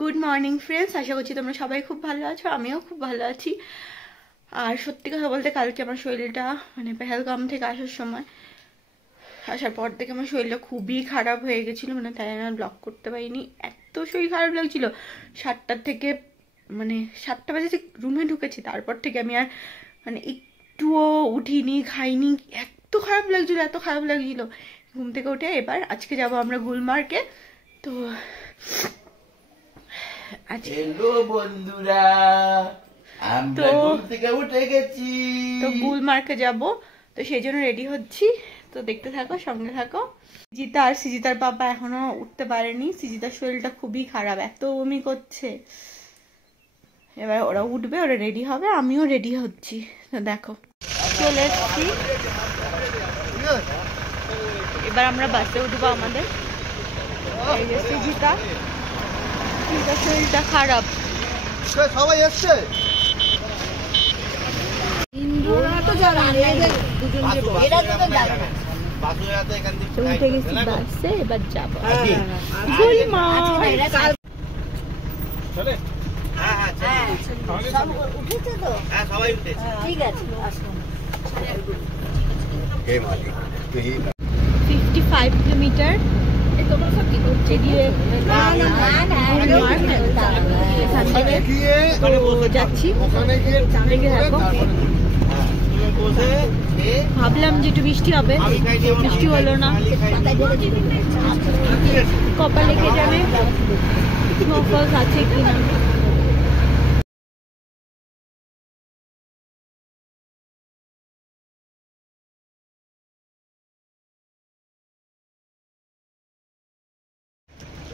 Good morning friends, আশা করছি তোমরা সবাই খুব ভালো আছো। আমিও খুব ভালো আছি। আর সত্যি কথা বলতে কালকে আমার শরীরটা মানে পেহেলগাম থেকে আসার পর থেকে আমার শরীরটা খুবই খারাপ হয়ে গেছিলো, মানে তাই আমি ব্লগ করতে পারিনি। এত শরীর খারাপ লাগছিল 7টার থেকে, মানে 7টা বাজে রুমে ঢুকেছি, তারপর থেকে আমি আর মানে একটুও উঠিনি, খাইনি। এত খারাপ লাগছিল ঘুম থেকে উঠে। এবার আজকে যাব আমরা গুলমার্গে। তো হ্যালো বন্ধুরা, আমরা ঘুম থেকে উঠে গেছি, তো গুলমার্গে যাব, তো সেই জন্য রেডি হচ্ছি। তো দেখতে থাকো, সঙ্গে থাকো। সিজিতা আর সিজিতার বাবা এখনো উঠতে পারেনি। সিজিতার শরীরটা খুবই খারাপ, এত বমি করছে। এবার ওরা উঠবে, ওরা রেডি হবে, আমিও রেডি হচ্ছি। তো দেখো চলে এসছি, এবার আমরা বাসে উঠবো আমাদের। এই যে সিজিতা, শরীরটা খারাপ। সবাই এসছে, ইন্দ্ররা তো যাবে না, উঠে গেছি বাসে, এবার যাবো ঠিক আছে। 55 কিলোমিটার যাচ্ছি। ভাবলাম যে একটু বৃষ্টি হবে, বৃষ্টি হলো না। কপালে কে জানে স্নোফল আছে কিনা।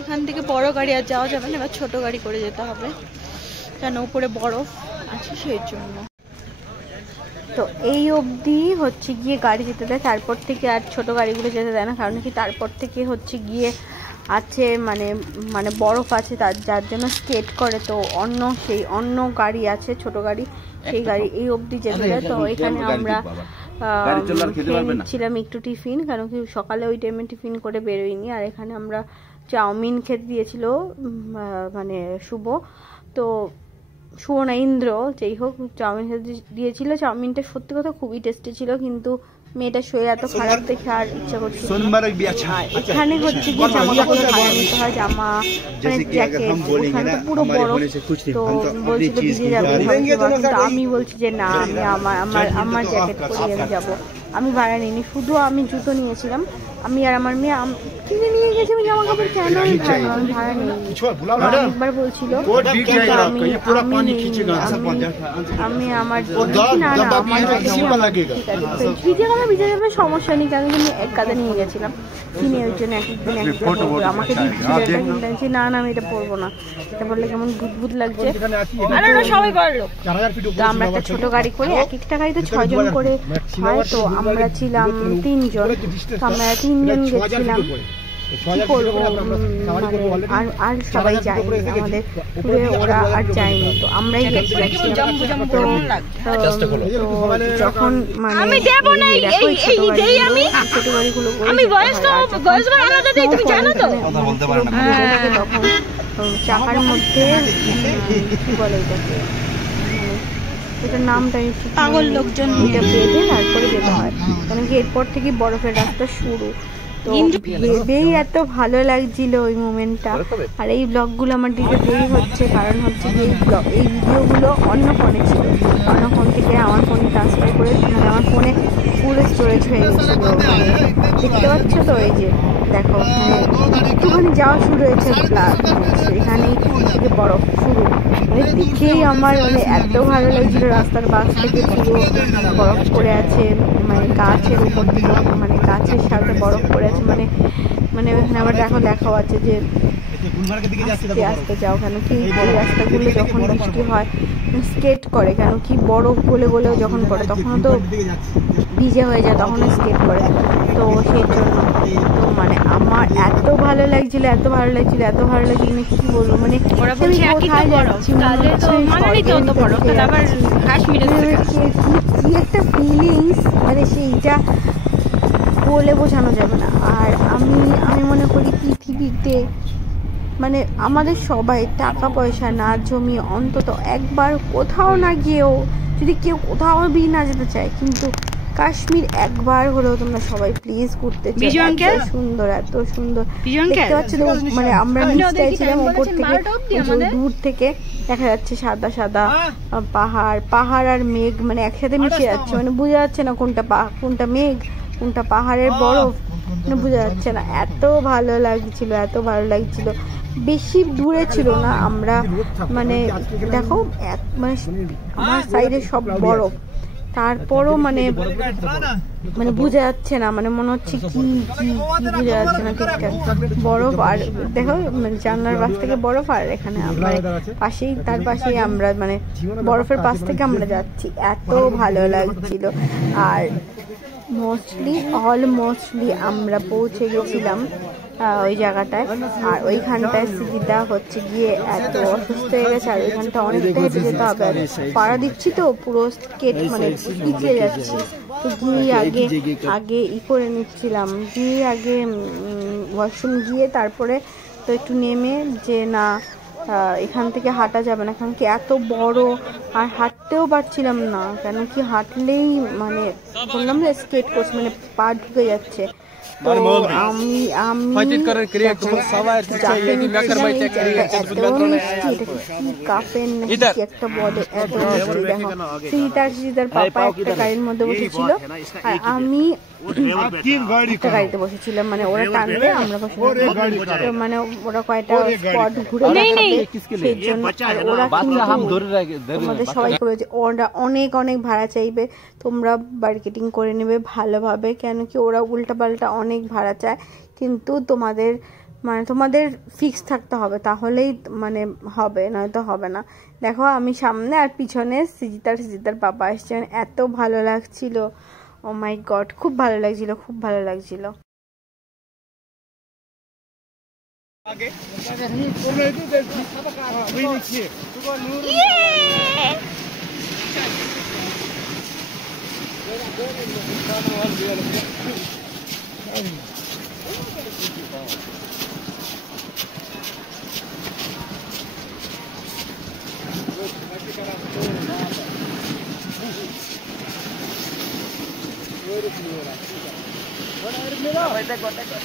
এখান থেকে বড় গাড়ি আর যাওয়া যাবে না, এবার ছোট গাড়ি করে যেতে হবে, কেন উপরে বরফ আছে সেই জন্য। তো এই অবধি হচ্ছে গিয়ে গাড়ি যেতে দেয়, তারপর থেকে আর ছোট গাড়িগুলো যেতে দেয় না। কারণ কি তারপর থেকে হচ্ছে গিয়ে আছে মানে মানে বরফ আছে, যার জন্য স্কেট করে। তো অন্য গাড়ি আছে, ছোট গাড়ি, সেই গাড়ি এই অবধি যেতে দেয়। তো এখানে আমরা ছিলাম একটু টিফিন, কারণ কি সকালে ওই টাইমে টিফিন করে বেরোয়নি। আর এখানে আমরা চাউমিন খেতে দিয়েছিল মানে শুভ, তো শুভ না ইন্দ্র, যাই হোক, চাউমিন খেতে দিয়েছিল। চাউমিনটা সত্যি কথা খুবই টেস্টি ছিল, কিন্তু মেয়েটার শরীর এত খারাপ দেখে আর ইচ্ছা করছে। এখানে হচ্ছে গিয়ে জামা কাপড় ভাড়া নিতে হয়, জামা মানে জ্যাকেট, ওখানে তো পুরো বরফ। তো বলছিল ভিজে যাবে, আমি বলছি যে না, আমি আমার জ্যাকেট পরে আমি যাবো। আমি ভাড়া নিইনি, শুধু আমি জুতো নিয়েছিলাম। আমি আর আমার মেয়ে কিনে নিয়ে গেছি আমি জামা কাপড়, কেন আমি ভাড়া নিইনি। একবার বলছিল আমি আমার ভিজে যাবে সমস্যা নেই, কারণ আমি এক কাদা নিয়ে গেছিলাম কিনে, ওই জন্য আমাকে দিচ্ছি। না আমি এটা পরবো না, এটা বললে কেমন বুদবুদ লাগছে। সবাই পারলো। তো আমরা একটা ছোট গাড়ি করে, এক একটা গাড়িতে 6 জন করে হয়, তো আমরা ছিলাম 3 জন। তো আমরা 3 জন গেছিলাম। কি করবো আর সবাই যায়নি, আমাদের ওরা আর যায়নি, তো আমরাই গেছিলাম। যখন মানে ছোট গাড়িগুলো তখন চাকার মধ্যে কি বলে এটাকে, এটার নামটা পাগল লোকজন বেঁধে তারপরে যেতে হয়, কারণ কি এরপর থেকে বরফের রাস্তা শুরু। তো ভেবেই এত ভালো লাগছিল ওই মোমেন্টটা। আর এই ব্লগগুলো আমার দিকে দেরি হচ্ছে, কারণ হচ্ছে যে এই ভিডিওগুলো অন্য ফোনে ছিল, অন্য ফোন থেকে আমার ফোনে ট্রান্সফার করে, মানে আমার ফোনে পুরো স্টোরেজ হয়ে গেছিলো। দেখতে পাচ্ছ তো, এই যে দেখো একটুখানি যাওয়া শুরু হয়েছে, এখানেই থেকে বরফ শুরু। মানে দেখেই আমার মানে এত ভালো লাগছিল, রাস্তার বাস থেকে পুরো বরফ পড়ে আছে, মানে গাছের উপর থেকে, মানে গাছের সাথে বরফ পড়ে আছে। মানে মানে ওখানে আবার লেখাও আছে যে আস্তে আস্তে যাও, কেন কি এই রাস্তাগুলো যখন বৃষ্টি হয় স্কেট করে, কেন কি বরফ গলে গলেও যখন পড়ে তখনও তো ভিজে হয়ে যায়, তখন স্কেট করে। তো সেই জন্য তো মানে আমার এত ভালো লাগছিল, এত ভালো লাগছিল, এত ভালো লাগছিল, মানে কি বলবো, মানে ওরা বলছে একই তো বরফ, তাহলে তো মানালি তো অত বরফ, তাহলে আবার কাশ্মীরের থেকে কি একটা ফিলিংস, মানে সেইটা বলে বোঝানো যাবে না। আর আমি মনে করি পৃথিবীতে মানে আমাদের সবাই টাকা পয়সা না জমিয়ে অন্তত একবার কোথাও না গিয়েও, যদি কেউ কোথাও না যেতে চায়, কিন্তু কাশ্মীর একবার হলেও তোমরা সবাই প্লিজ ঘুরতে চাও। এত সুন্দর, এত সুন্দর দেখতে পাচ্ছ তো, মানে আমরা নিচটায় ছিলাম, উপর থেকে দূর থেকে দেখা যাচ্ছে সাদা সাদা পাহাড় আর মেঘ মানে একসাথে মিশে যাচ্ছে, মানে বোঝা যাচ্ছে না কোনটা মেঘ কোনটা পাহাড়ের বরফ, মানে বোঝা যাচ্ছে না। এত ভালো লাগছিল, এত ভালো লাগছিল। বেশি দূরে ছিল না আমরা, মানে দেখো মানে আমার সাইডে সব বরফ, তারপরও মানে বোঝা যাচ্ছে না, মানে মনে হচ্ছে কি বোঝা যাচ্ছে না ঠিকঠাক বরফ। আর দেখো মানে জানলার পাশ থেকে বরফ, আর এখানে আমরা পাশেই, তার পাশেই আমরা মানে বরফের পাশ থেকে আমরা যাচ্ছি। এত ভালো লাগছিল। আর অলমোস্টলি আমরা পৌঁছে গেছিলাম ওই জায়গাটায়। আর ওইখানটায় সিজিদা হচ্ছে গিয়ে এত অসুস্থ হয়ে গেছে, আর ওইখানটা অনেকটা হেঁটে যেতে হবে। পাড়া দিচ্ছি তো পুরো স্কেট মানে পিছিয়ে যাচ্ছি, তো গিয়ে আগে করে নিচ্ছিলাম, গিয়ে আগে ওয়াশরুম গিয়ে তারপরে তো একটু নেমে যে না এখান থেকে হাঁটা যাবে না, কারণ কি এত বড়, আর হাঁটতেও পারছিলাম না, কেন কি হাঁটলেই মানে বললাম যে স্কেট করছে, মানে পা ঢুকে যাচ্ছে। তো আমি একটা বলে এত দেখো সিতার পাপা একটা গাড়ির মধ্যে বসেছিল, আর আমি একটা গাড়িতে বসেছিলাম, মানে ওরা টানবে আমরা বসে, মানে ওরা কয়টা স্পট ঘুরে সেই জন্য। ওরা আমাদের সবাই করেছে, ওরা অনেক ভাড়া চাইবে, তোমরা মার্কেটিং করে নেবে ভালোভাবে, কেন কি ওরা উল্টাপাল্টা অনেক ভাড়া চায়, কিন্তু তোমাদের ফিক্স থাকতে হবে, তাহলেই মানে হবে, নয়তো হবে না। দেখো আমি সামনে আর পিছনে সিজিতার পাপা এসছেন, এত ভালো লাগছিল, ও মাই গড, খুব ভালো লাগছিল, খুব ভালো লাগছিল।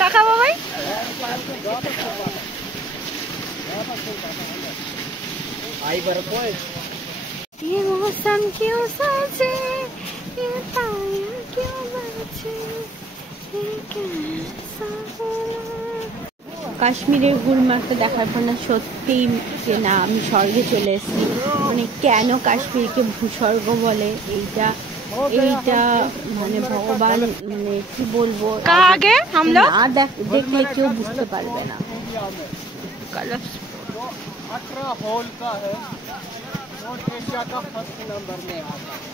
কাকা বাবাই ये मौसम क्यों साजे, ये पाया क्यों बचे, ये कैसा होला। কাশ্মীরের গুলমার্গটা দেখার পর না সত্যিই যে না আমি স্বর্গে চলে এসেছি, মানে কেন কাশ্মীরকে ভূস্বর্গ বলে, এইটা মানে ভগবান, মানে কি বলবো, আগে আমরা না দেখলে কেউ বুঝতে পারবে না। 18 होल का है और एशिया का फर्स्ट नंबर में आता है।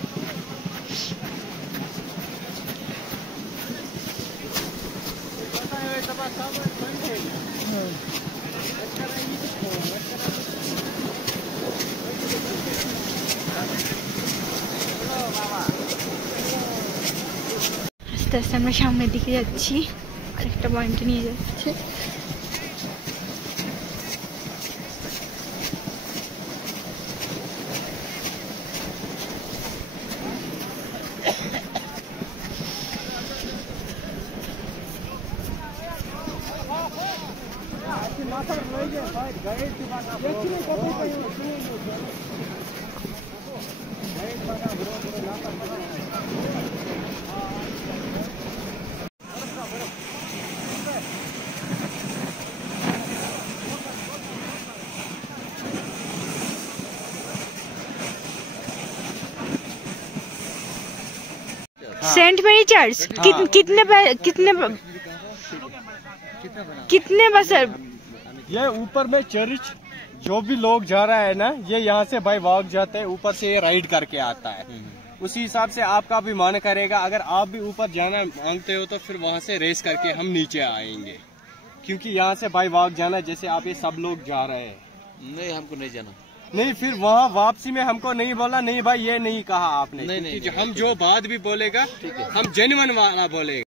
আস্তে আস্তে আমরা সামনের দিকে যাচ্ছি, আরেকটা পয়েন্টে নিয়ে যাচ্ছে। सेंट मेरी चर्च कितने बसर ये ऊपर में चर्च, जो भी लोग जा रहा है ना, ये यहाँ से बाय वॉक जाते हैं, ऊपर से ये राइड करके आता है। उसी हिसाब से आपका भी मन करेगा, अगर आप भी ऊपर जाना मांगते हो तो फिर वहाँ से रेस करके हम नीचे आएंगे। क्योंकि यहाँ से बाई वॉक जाना, जैसे आप ये सब लोग जा रहे हैं। नहीं, हमको नहीं जाना। नहीं, फिर वहाँ वापसी में हमको नहीं बोला, नहीं भाई ये नहीं कहा आपने। नहीं, हम जो बात भी बोलेगा हम जेन्युइन वाला बोलेगा।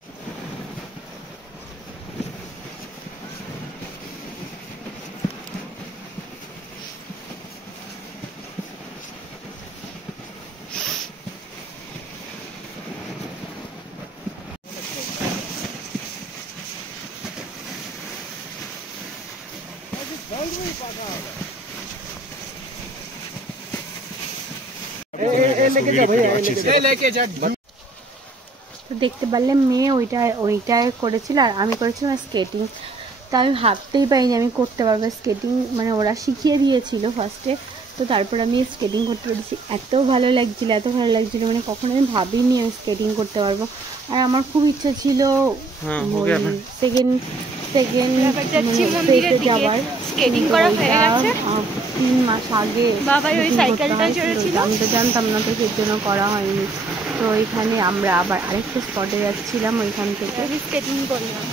তো দেখতে পারলে মেয়ে ওইটায় করেছিল আর আমি করেছিলাম স্কেটিং। তা আমি ভাবতেই পারিনি আমি করতে পারবো স্কেটিং, মানে ওরা শিখিয়ে দিয়েছিল ফার্স্টে, তো তারপর আমি স্কেটিং করতে পেরেছি। এত ভালো লাগছিলো মানে কখনো আমি ভাবিনি আমি স্কেটিং করতে পারবো। আর আমার খুব ইচ্ছা ছিল সেকেন্ড যাওয়ার। স্কেটিং করা হয়ে গেছে 3 মাস আগে বাবাই ওই সাইকেলটা চড়েছিল, আমি তো জানতাম না, তো সেই জন্য করা হয়নি। তো এখানে আমরা আবার আরেকটা স্পটে যাচ্ছিলাম, ওইখান থেকে স্কেটিং করলাম।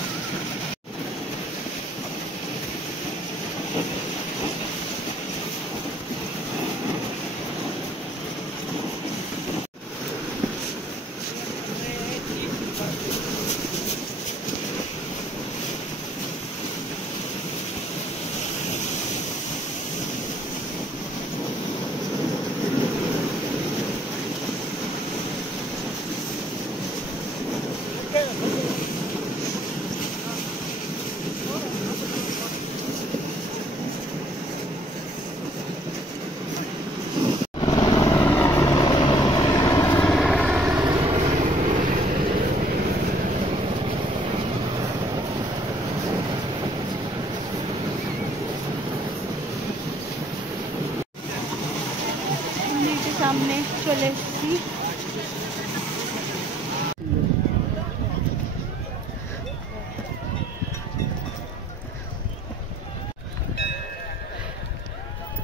সামনে চলে এসেছি।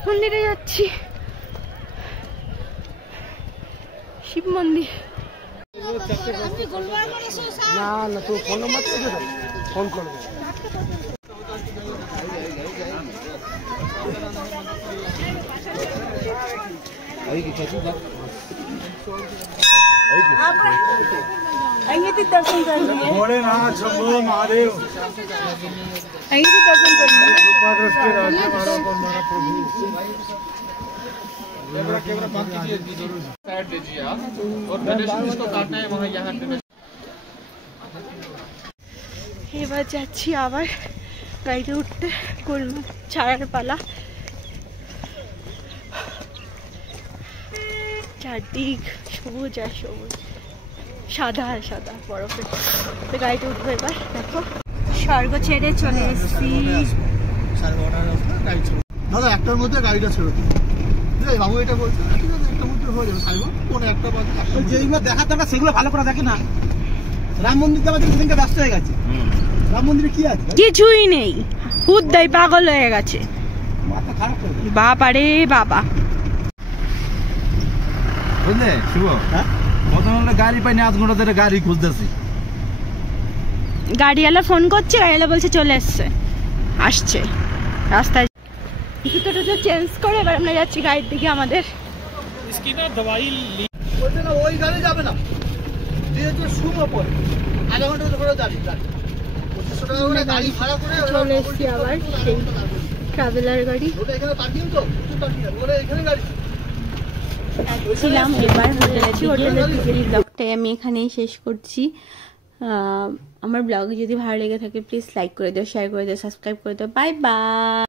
মন্দিরে যাচ্ছি, শিব মন্দির। না না, তো ফোন নাম্বার ফোন করবে। दर्शन कर लिए भोलेनाथ शंभो महादेव, दर्शन कर लिए। कैमरा बंद कीजिए, साइड दीजिए आप, और डोनेशन जिसको काटना है वहाँ यहाँ पे। এবার যাচ্ছি আবার গাড়িতে উঠতে, কুলমা ছাড়ার পালা। চারদিক সবুজ আর সবুজ, সাদা আর সাদা বরফে। তো গাড়িতে উঠবো এবার। দেখো স্বর্গ ছেড়ে চলে এসেছি। দাদা একটার মধ্যে গাড়িটা ছিল, বাবু এটা বলছে ঠিক আছে একটা মধ্যে হয়ে যাবে, সাইব কোন একটা যেগুলো দেখার দরকার সেগুলো ভালো করে দেখে না। রাম মন্দির তো আমাদের সেদিনকে ব্যস্ত হয়ে গেছে। রাম মন্দিরে কি আছে? কিছুই নেই, হুদ্দাই পাগল হয়ে গেছে। মাথা খারাপ করে বাবা রে বাবা। বুঝলে শুভ, প্রথম হলে গাড়ি পাইনি, 8 ঘন্টা ধরে গাড়ি খুঁজতেছি। গাড়িওয়ালা ফোন করছে, গাড়িওয়ালা বলছে চলে এসছে, আসছে রাস্তায়। জুতোটা চেঞ্জ করে এবার আমরা যাচ্ছি গাড়ির দিকে। আমাদের বলছে না ওই গাড়ি যাবে না, যেহেতু শুভ পরে আধা ঘন্টা ধরে দাঁড়িয়ে গাড়ি ভাড়া করে চলে এসেছি আবার সেই ট্রাভেলার গাড়ি। ওটা এখানে পার্কিং তো ওরা এখানে গাড়ি ছিলাম। এবার হোটেলের দিকে ব্লগটাই আমি এখানেই শেষ করছি। আমার ব্লগ যদি ভালো লেগে থাকে প্লিজ লাইক করে দিও, শেয়ার করে দিও, সাবস্ক্রাইব করে দিও। Bye bye.